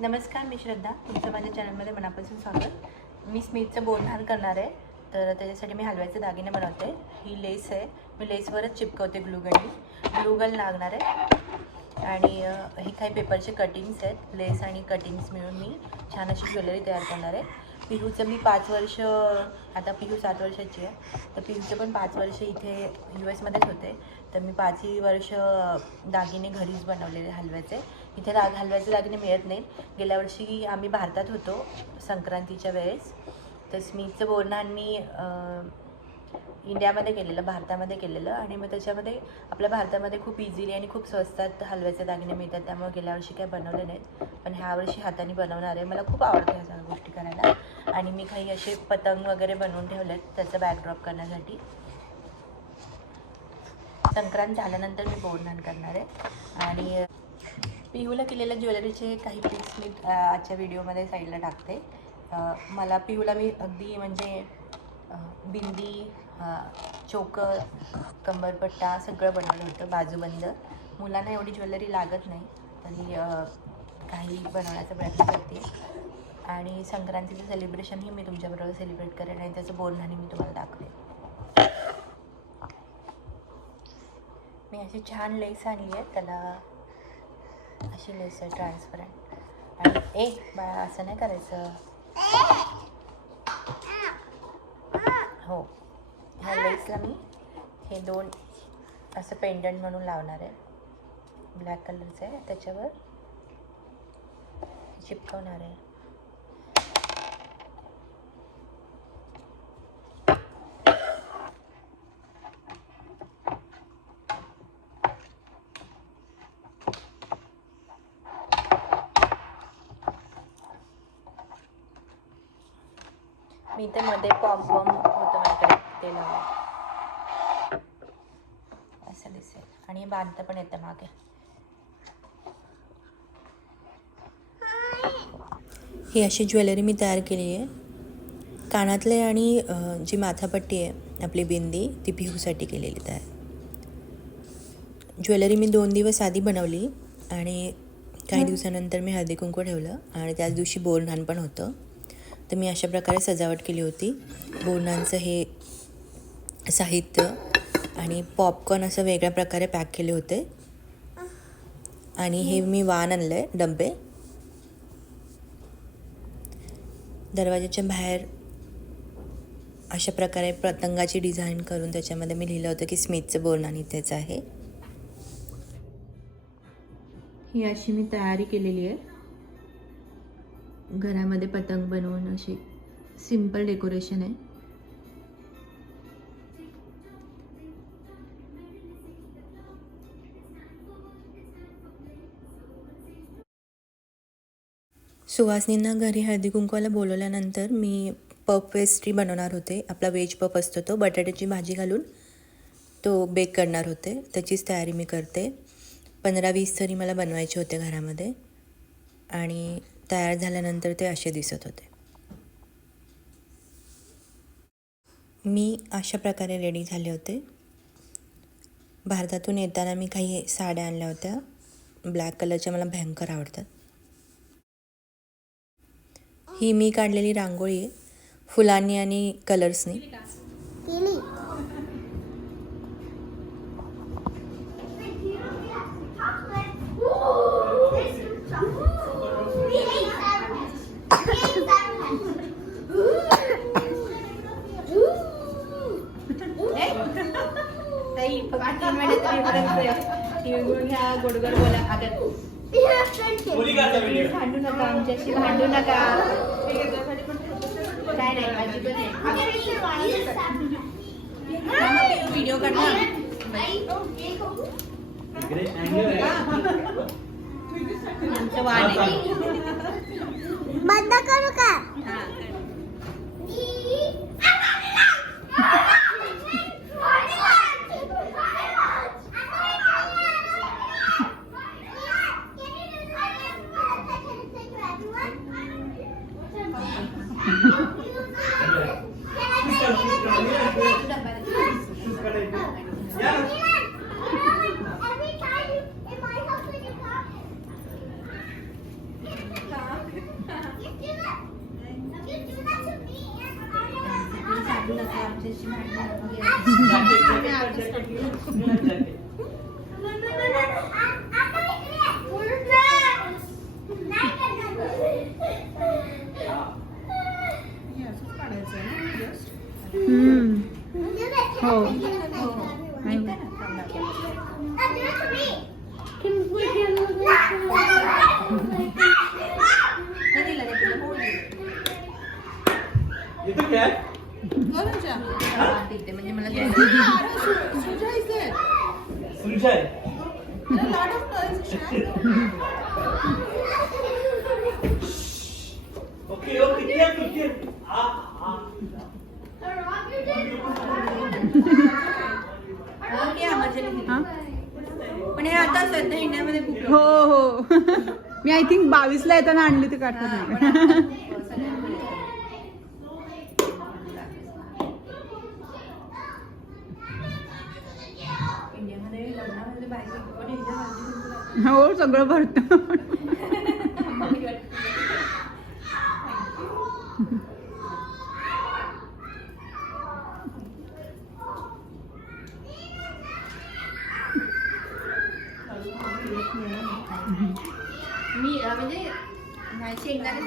नमस्कार, मी श्रद्धा. तुमचं माझ्या चॅनलमध्ये मनापासून स्वागत. मी स्मिथचं बोरन्हाण करणार आहे, तर त्याच्यासाठी मी हलव्याचे दागिने बनवते. ही लेस आहे, मी लेसवरच चिपकवते ग्लूगन लागणार आहे. आणि हे काही पेपरचे कटिंग्स आहेत. लेस आणि कटिंग्स मिळून मी छान अशी ज्वेलरी तयार करणार आहे. पिहूचं मी 5 वर्ष, आता पिहू 7 वर्षाची आहे, तर पिहूचे पण 5 वर्ष इथे US मध्येच होते. तर मी 5ही वर्ष दागिने घरीच बनवलेले हलव्याचे. इथे हलव्याचे दागिने मिळत नाहीत. गेल्या वर्षी आम्ही भारतात होतो संक्रांतीच्या वेळेस, तर स्मिथचं बोरन्हाण मी इंडियामध्ये केलेलं, भारतामध्ये केलेलं. आणि मग त्याच्यामध्ये आपल्या भारतामध्ये खूप इझिली आणि खूप स्वस्तात हलव्याचे दागिने मिळतात, त्यामुळे गेल्या वर्षी काय बनवले नाहीत. पण ह्या वर्षी हाताने बनवणार आहे. मला खूप आवडतं ह्या सगळ्या गोष्टी करायला. आणि मी काही असे पतंग वगैरे बनवून ठेवलेत त्याचं बॅकड्रॉप करण्यासाठी. संक्रांत झाल्यानंतर मी बोरन्हाण करणार आहे. आणि पिहूला केलेल्या ज्वेलरीचे काही पिक्स मी आजच्या व्हिडिओमध्ये साईडला टाकते. मला पिहूला मी अगदी म्हणजे बिंदी, चोकर, कंबरपट्टा सगळं बनवलं होतं, बाजूबंद. मुलांना एवढी ज्वेलरी लागत नाही, तरी काही बनवण्याचा प्रयत्न करते. आणि संक्रांतीचं सेलिब्रेशनही मी तुमच्याबरोबर सेलिब्रेट करेन आणि त्याचं बोरन्हाणही मी तुम्हाला दाखवेन. मी अशी छान लेस आणली आहे, त्याला अशी लेस आहे ट्रान्सपरंट. आणि बाळा असं नाही करायचं. हो, ह्या लेसला मी हे 2 असं पेंडंट म्हणून लावणार आहे. ब्लॅक कलरचं आहे, त्याच्यावर चिपकवणार आहे. मी इथे मध्ये पॉम्पॉम होतं माझ्याकडे, ते लावलं असं दिसेल. आणि बांधता पण येतं मागे. ही अशी ज्वेलरी मी तयार केली आहे. कानातले आणि जी माथापट्टी आहे आपली बिंदी, ती पिहूसाठी केलेली तयार. ज्वेलरी मी 2 दिवस आधी बनवली आणि काही दिवसानंतर मी हळदी कुंकू ठेवलं आणि त्याच दिवशी बोरन्हाण पण होतं. तर मी अशा प्रकारे सजावट केली होती. बोरन्हाणचं हे साहित्य आणि पॉपकॉर्न असं वेगळ्या प्रकारे पॅक केले होते. आणि हे मी वाण आणलं आहे, डबे. दरवाजाच्या बाहेर अशा प्रकारे पतंगाची डिझाईन करून त्याच्यामध्ये मी लिहिलं होतं की स्मिथचं बोरन्हाण इथेच आहे. ही अशी मी तयारी केलेली आहे. घरामध्ये पतंग बनवून अशी सिंपल डेकोरेशन आहे. सुहासनींना घरी हळदी कुंकवाला बोलवल्यानंतर मी पफ पेस्ट्री बनवणार होते. आपला व्हेज पफ असतो तो, बटाट्याची भाजी घालून तो बेक करणार होते. त्याचीच तयारी मी करते. 15-20 तरी मला बनवायचे होते घरामध्ये. आणि तयार झाल्यानंतर ते असे दिसत होते. मी अशा प्रकारे रेडी झाले होते. भारतातून येताना मी काही साड्या आणल्या होत्या ब्लॅक कलरच्या, मला भयंकर आवडतात. ही मी काढलेली रांगोळी आहे, फुलांनी आणि कलर्सनी. गोडगोड बोला, भांडू नका आमच्याशी, भांडू नका. काय नाही, माझी पण व्हिडिओ काढणार. आमचं वाण आहे. बंद करू का? सांगू नका आमच्याशी हो म्हणजे मला पण हे आता सध्या इंडियामध्ये खूप हो हो मी आय थिंक 22ला येताना आणली ती काठवण इंडियामध्ये लग्नामध्ये बायको पण इंडिया हो सगळं भरतं मी म्हणजे शेंगदाणे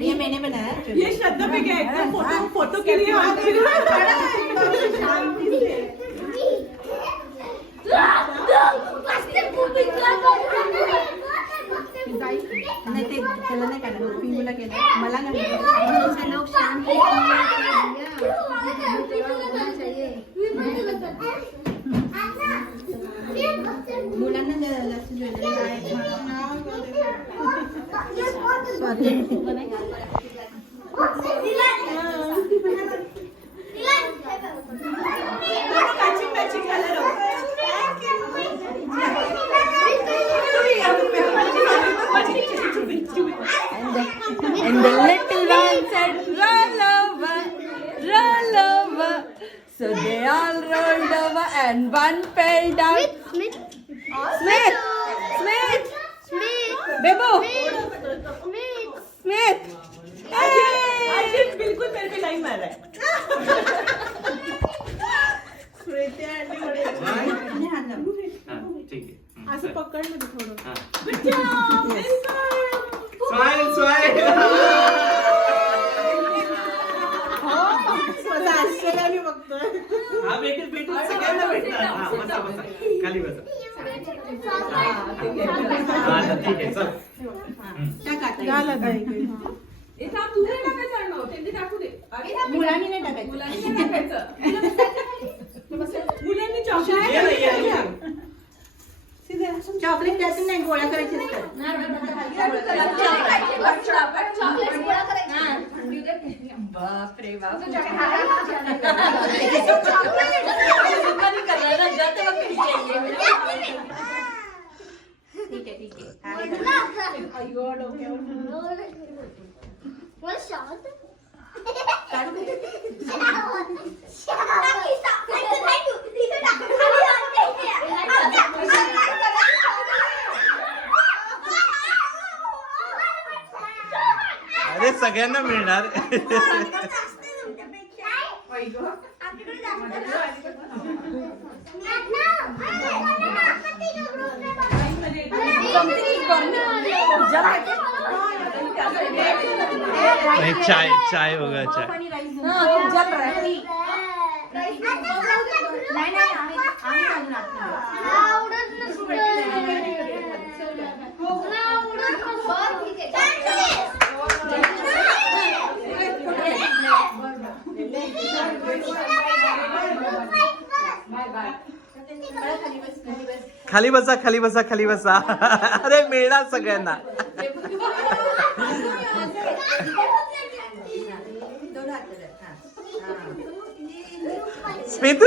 ये मैंने बनाया ये श्रद्धा पे क्या एकदम फोटो के लिए नाही ते त्याला नाही काढलं पिंगूला केलं मला नाही लोक शांत मुलांना लक्ष And the little one said, roll over. So they all rolled over and one fell down. Smith. Bebo. Smith. आज बिल्कुल मेरे पे लाइन मार रहा है ठीक आहे असं पकड मध्ये थोडं स्माइल स्माइल माझं आश्चर्याने बघतोय हा भेटेल सगळ्यांना भेटणार हा बसा खाली बसा हा ठीक आहे चल मुलांनी नाही टाकायचं मुलांनी चॉकलेट त्यातून नाही गोळा करायचे बापरे बाप ठीक आहे अरे सगळ्यांना मिळणार चाय होगा चाय खाली बसा अरे मिळणार सगळ्यांना स्मित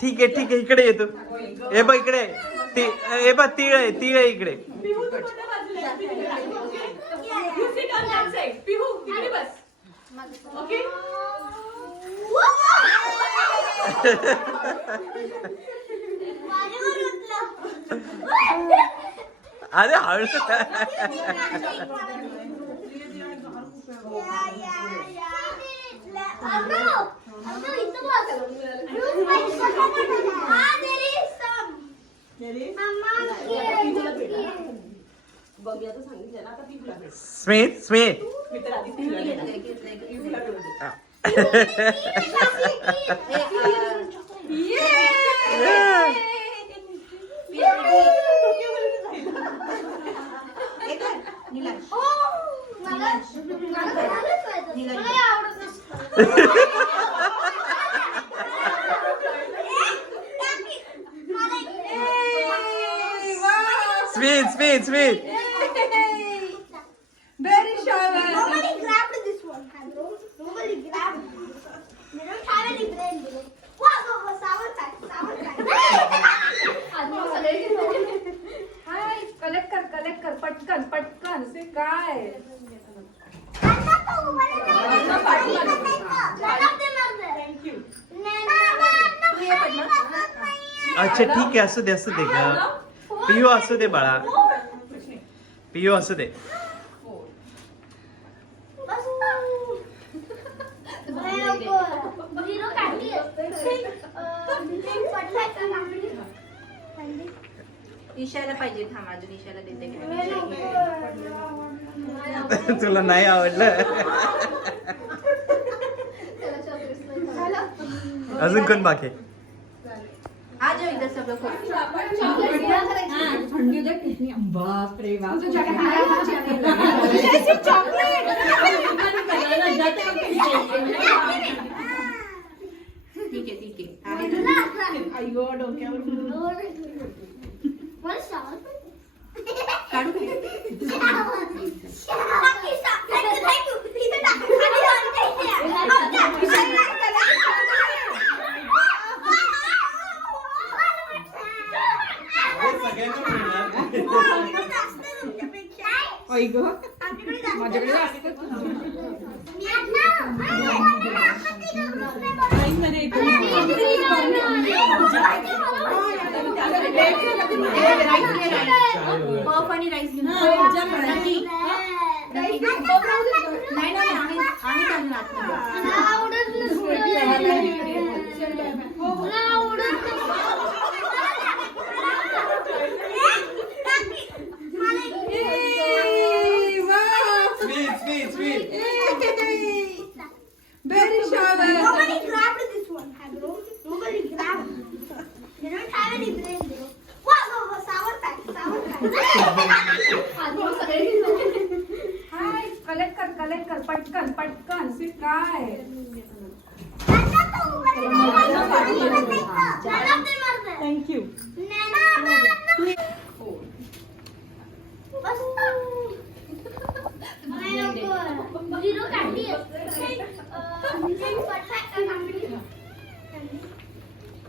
ठीक आहे इकडे येतो. हे बघ इकडे हे बघ तीळ आहे इकडे. पिहू तू कोणत्या बाजूला आहे? You sit on that side. पिहू इकडे बस. Okay? अरे हळू स्मित मी तर आधी पिहूला भेटले. स्मित Very sure. Nobody grabbed this one, Pedro. Nobody grabbed it. They don't have any brain, bro. Wow, sour pack. High collect कर पटकन से काय अच्छा ठीक आहे असू दे ग. पियू असू दे बाळा. पियू असू दे. ईशाला पाहिजे. थांब अजून ईशाला देते. तुला नाही आवडलं. अजून कोण बाकी? आ जाओ इधर सब लोग. बाप रे बाप ठीक आहे. अय्यो डोक्यावर. काढू माझ्याकडे पफ आणि राईस घेऊन. नाही आम्ही अजून Very sure. Nobody grabbed this one, Pedro. Nobody grabbed it. They don't have any brain, bro. Wow, sour pack. High collect कर पटकन से काय Thank you.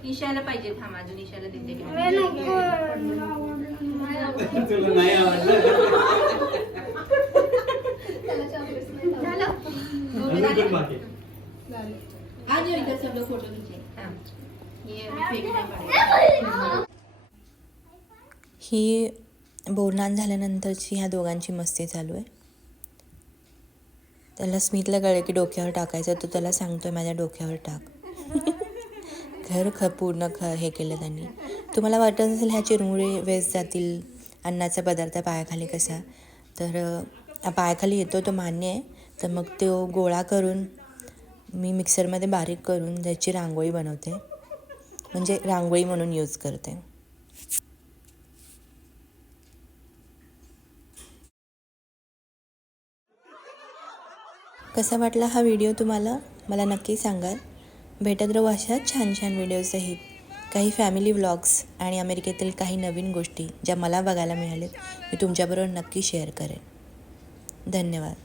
ईशाला पाहिजे. थांब अजून ईशाला देते. तुला नाही आवडलं. अजून कोण बाकी? आ जाओ इधर सब लोग फोटो खींचे. ये अभी फेंकने पड़ेगा. ही बोरनान झाल्यानंतरची ह्या दोघांची मस्ती चालू आहे. त्याला स्मितला कळलं की डोक्यावर टाकायचं, तो त्याला सांगतोय माझ्या डोक्यावर टाक. घर पूर्ण हे केलं त्यांनी. तुम्हाला वाटत असेल ह्या चिरमुरे वेस्ट जातील अन्नाचा पदार्थ पायाखाली कसा, तर पायाखाली येतो तो मान्य आहे. तर मग तो गोळा करून मी मिक्सरमध्ये बारीक करून त्याची रांगोळी बनवते, म्हणजे रांगोळी म्हणून यूज करते. कसा वाटला हा व्हिडिओ तुम्हाला मला नक्की सांगाल. भेटत राहू अशा छान छान व्हिडिओसहित, काही फॅमिली व्लॉग्स आणि अमेरिकेतील काही नवीन गोष्टी ज्या मला बघायला मिळाल्यात मी तुमच्याबरोबर नक्की शेअर करेन. धन्यवाद.